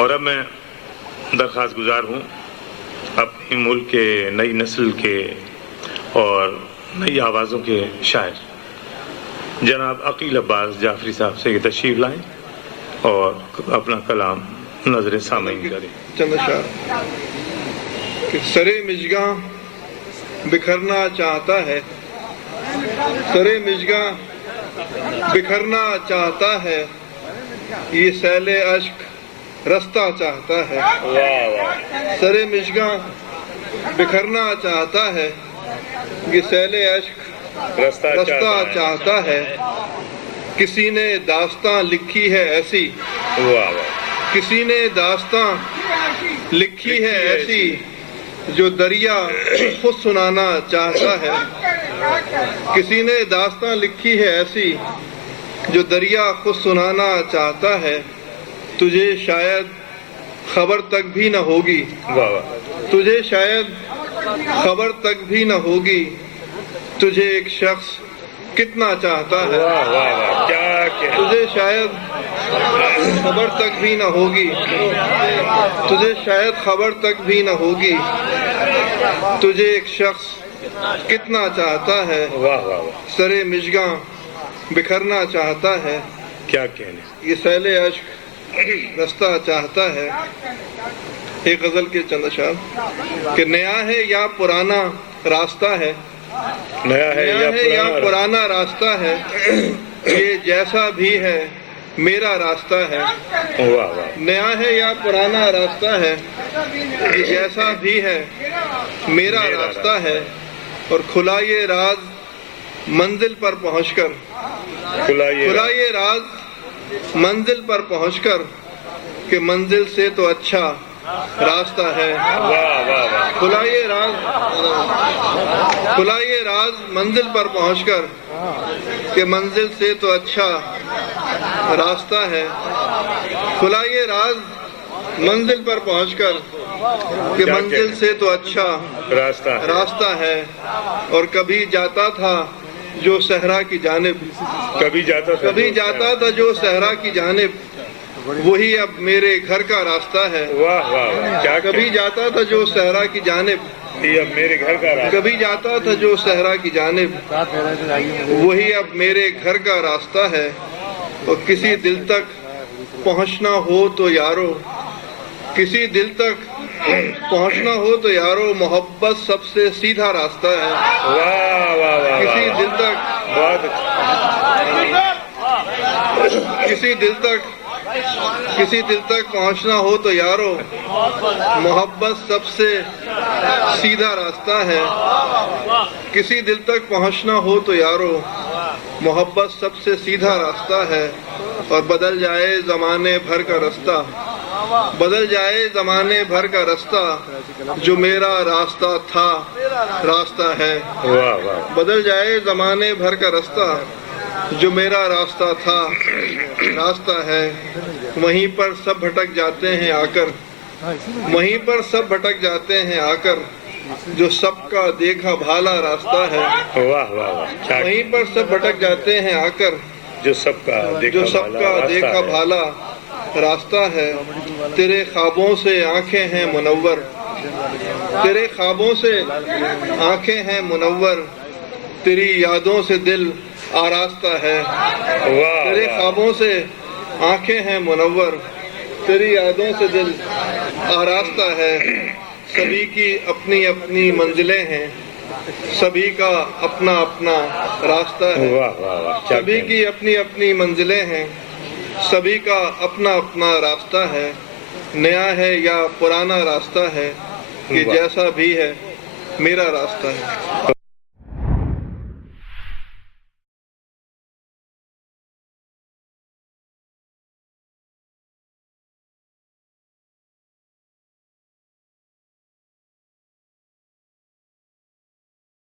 اور اب میں درخواست گزار ہوں اپنے ملک کے نئی نسل کے اور نئی آوازوں کے شاعر جناب عقیل عباس جعفری صاحب سے تشریف لائیں اور اپنا کلام نظر سامعین کریں۔ چند اشعار کہ سرے مژگاں بکھرنا چاہتا ہے، سرے مژگاں بکھرنا چاہتا ہے، یہ سیل اشک رستہ چاہتا ہے۔ سرے مژگاں بکھرنا چاہتا ہے، یہ سیل اشک رستہ چاہتا ہے۔ کسی نے داستاں لکھی ہے ایسی، کسی نے داستاں لکھی ہے ایسی، جو دریا خود سنانا چاہتا ہے۔ کسی نے داستاں لکھی ہے ایسی، جو دریا خود سنانا چاہتا ہے۔ تجھے شاید خبر تک بھی نہ ہوگی، تجھے شاید خبر تک بھی نہ ہوگی، تجھے ایک شخص کتنا چاہتا ہے۔ تجھے شاید خبر تک بھی نہ ہوگی، تجھے شاید خبر تک بھی نہ ہوگی، تجھے ایک شخص کتنا چاہتا ہے۔ سرے مژگاں بکھرنا چاہتا ہے، کیا کہنے، یہ سیل اشک رستہ چاہتا ہے۔ ایک غزل کے چند اشعار کہ نیا ہے یا پرانا راستہ ہے، نیا ہے یا پرانا راستہ ہے، یہ جیسا بھی ہے میرا راستہ ہے۔ نیا ہے یا پرانا راستہ ہے، یہ جیسا بھی ہے میرا راستہ ہے۔ اور کھلا یہ راز منزل پر پہنچ کر، کھلا یہ راز منزل پر پہنچ کر، کہ منزل سے تو اچھا راستہ ہے۔ کھلا یہ راز منزل پر پہنچ کر، کہ منزل سے تو اچھا راستہ ہے۔ کھلا یہ راز منزل پر پہنچ کر، کہ منزل سے تو اچھا راستہ ہے۔ اور کبھی جاتا تھا جو صحرا کی جانب، کبھی جاتا تھا جو صحرا کی جانب، وہی اب میرے گھر کا راستہ ہے۔ کبھی جاتا تھا جو صحرا کی جانب، کبھی جاتا تھا جو صحرا کی جانب، وہی اب میرے گھر کا راستہ ہے۔ اور کسی دل تک پہنچنا ہو تو یارو، کسی دل تک پہنچنا ہو تو یارو، محبت سب سے سیدھا راستہ ہے۔ کسی دل تک پہنچنا ہو تو یارو، محبت سب سے سیدھا راستہ ہے۔ کسی دل تک پہنچنا ہو تو یارو، محبت سب سے سیدھا راستہ ہے۔ اور بدل جائے زمانے بھر کا رستہ، بدل جائے زمانے بھر کا رستہ، جو میرا راستہ تھا راستہ ہے۔ بدل جائے زمانے بھر کا رستہ، جو میرا راستہ تھا راستہ ہے۔ وہیں پر سب بھٹک جاتے ہیں آ کر، وہیں پر سب بھٹک جاتے ہیں آ کر، جو سب کا دیکھا بھالا راستہ ہے۔ وہیں پر سب بھٹک جاتے ہیں آ کر، جو سب کا دیکھا بھالا راستہ ہے۔ تیرے خوابوں سے آنکھیں ہیں منور، تیرے خوابوں سے آنکھیں ہیں منور، تیری یادوں سے دل آراستہ ہے۔ تیرے خوابوں سے آنکھیں ہیں منور، تیری یادوں سے دل آراستہ ہے۔ سبھی کی اپنی اپنی منزلیں ہیں، سبھی کا اپنا اپنا راستہ ہے۔ سبھی کی اپنی اپنی منزلیں ہیں، سبھی کا اپنا اپنا راستہ ہے۔ نیا ہے یا پرانا راستہ ہے، یہ جیسا بھی ہے میرا راستہ ہے۔